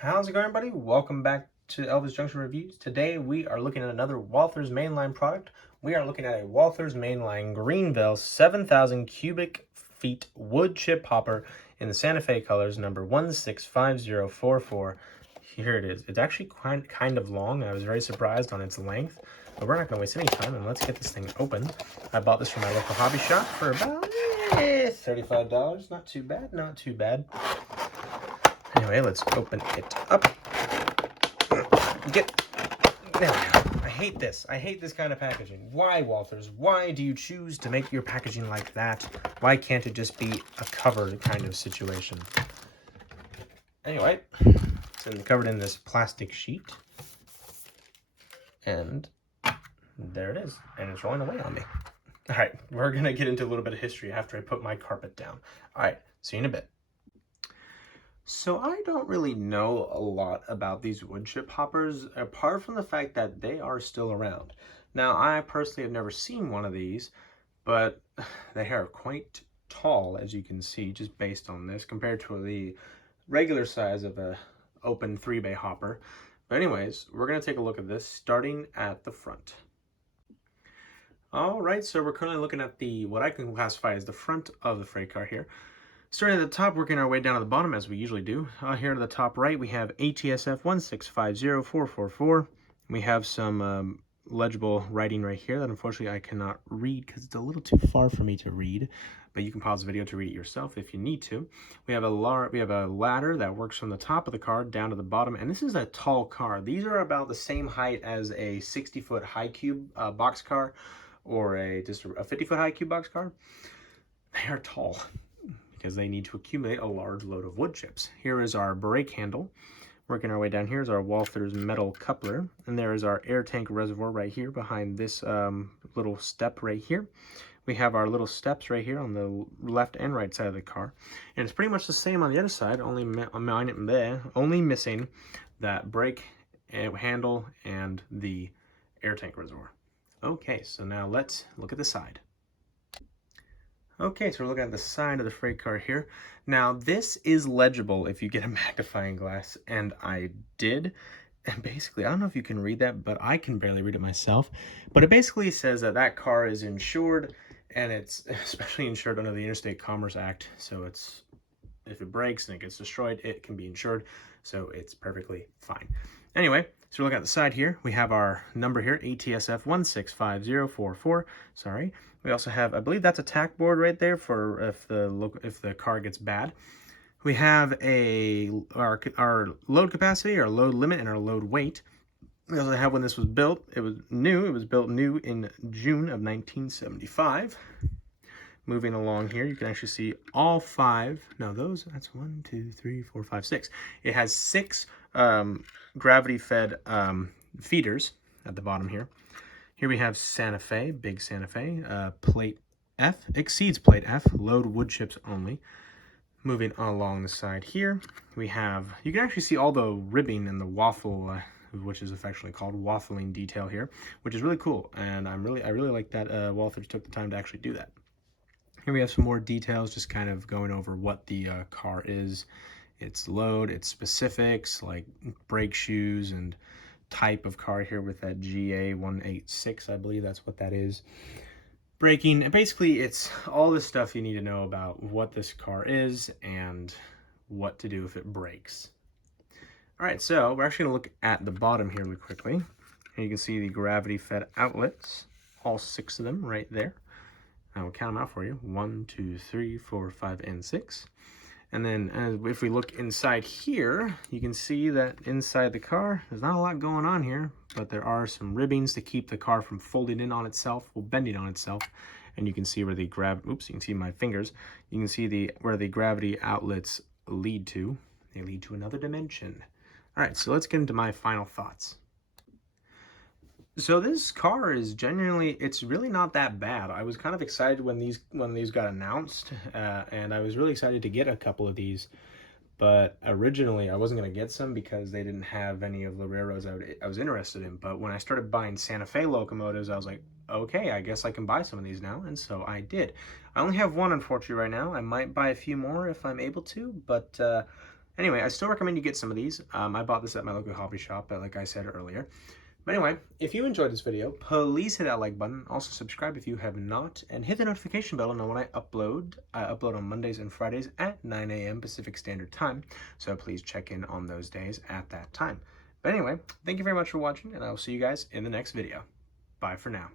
How's it going, everybody? Welcome back to Elvis Junction Reviews. Today we are looking at another Walthers Mainline product. We are looking at a Walthers Mainline Greenville 7,000 cubic feet wood chip hopper in the Santa Fe colors, number 165044. Here it is. It's actually kind of long. I was very surprised on its length, but we're not going to waste any time, and let's get this thing open. I bought this from my local hobby shop for about $35. Not too bad, not too bad. Anyway, let's open it up. There we go. I hate this. I hate this kind of packaging. Why, Walthers? Why do you choose to make your packaging like that? Why can't it just be a cover kind of situation? Anyway, it's covered in this plastic sheet. And there it is. And it's rolling away on me. All right, we're going to get into a little bit of history after I put my carpet down. All right, see you in a bit. So I don't really know a lot about these wood chip hoppers, apart from the fact that they are still around. Now, I personally have never seen one of these, but they are quite tall, as you can see, just based on this, compared to the regular size of a open 3-bay hopper. But anyways, we're going to take a look at this, starting at the front. All right, so we're currently looking at what I can classify as the front of the freight car here. Starting at the top, working our way down to the bottom as we usually do. Here to the top right, we have ATSF 1650444. We have some legible writing right here that unfortunately I cannot read because it's a little too far for me to read, but you can pause the video to read it yourself if you need to. We have a ladder that works from the top of the car down to the bottom, and this is a tall car. These are about the same height as a 60-foot high cube box car or just a 50-foot high cube box car. They are tall, because they need to accumulate a large load of wood chips. Here is our brake handle. Working our way down here is our Walthers metal coupler, and there is our air tank reservoir right here behind this little step right here. We have our little steps right here on the left and right side of the car, and it's pretty much the same on the other side, only missing that brake handle and the air tank reservoir. Okay, so now let's look at the side. Okay, so we're looking at the side of the freight car here. Now, this is legible if you get a magnifying glass, and I did. And basically, I don't know if you can read that, but I can barely read it myself. But it basically says that that car is insured, and it's especially insured under the Interstate Commerce Act. So it's, if it breaks and it gets destroyed, it can be insured. So it's perfectly fine. Anyway, so we're looking at the side here. We have our number here, ATSF 165044. Sorry. We also have, I believe that's a tack board right there for if the car gets bad. We have our load capacity, our load limit, and our load weight. We also have when this was built. It was built new in June of 1975. Moving along here, you can actually see all five. No, that's 1, 2, 3, 4, 5, 6. It has 6 gravity-fed feeders at the bottom here. Here we have Santa Fe, big Santa Fe, plate F, exceeds plate F, load wood chips only. Moving along the side here, we have, you can actually see all the ribbing and the waffle, which is affectionately called waffling detail here, which is really cool. And I really like that Walthers took the time to actually do that. Here we have some more details, just kind of going over what the car is, its load, its specifics, like brake shoes and type of car here with that GA186, I believe that's what that is. Braking, and basically it's all the stuff you need to know about what this car is and what to do if it breaks. All right, so we're actually gonna look at the bottom here really quickly. And you can see the gravity-fed outlets, all 6 of them right there. I will count them out for you. 1, 2, 3, 4, 5, and 6. And then if we look inside here, you can see that inside the car, there's not a lot going on here, but there are some ribbings to keep the car from folding in on itself, or bending on itself. And you can see where the you can see my fingers. You can see where the gravity outlets lead to. They lead to another dimension. All right, so let's get into my final thoughts. So this car is genuinely, it's really not that bad. I was kind of excited when these got announced, and I was really excited to get a couple of these. But originally, I wasn't going to get some because they didn't have any of the railroads I was interested in. But when I started buying Santa Fe locomotives, I was like, okay, I guess I can buy some of these now. And so I did. I only have one, unfortunately, right now. I might buy a few more if I'm able to, but Anyway, I still recommend you get some of these. I bought this at my local hobby shop, like I said earlier. But anyway, if you enjoyed this video, please hit that like button. Also subscribe if you have not, and hit the notification bell to know when I upload. I upload on Mondays and Fridays at 9 a.m. Pacific Standard Time, so please check in on those days at that time. But anyway, thank you very much for watching, and I will see you guys in the next video. Bye for now.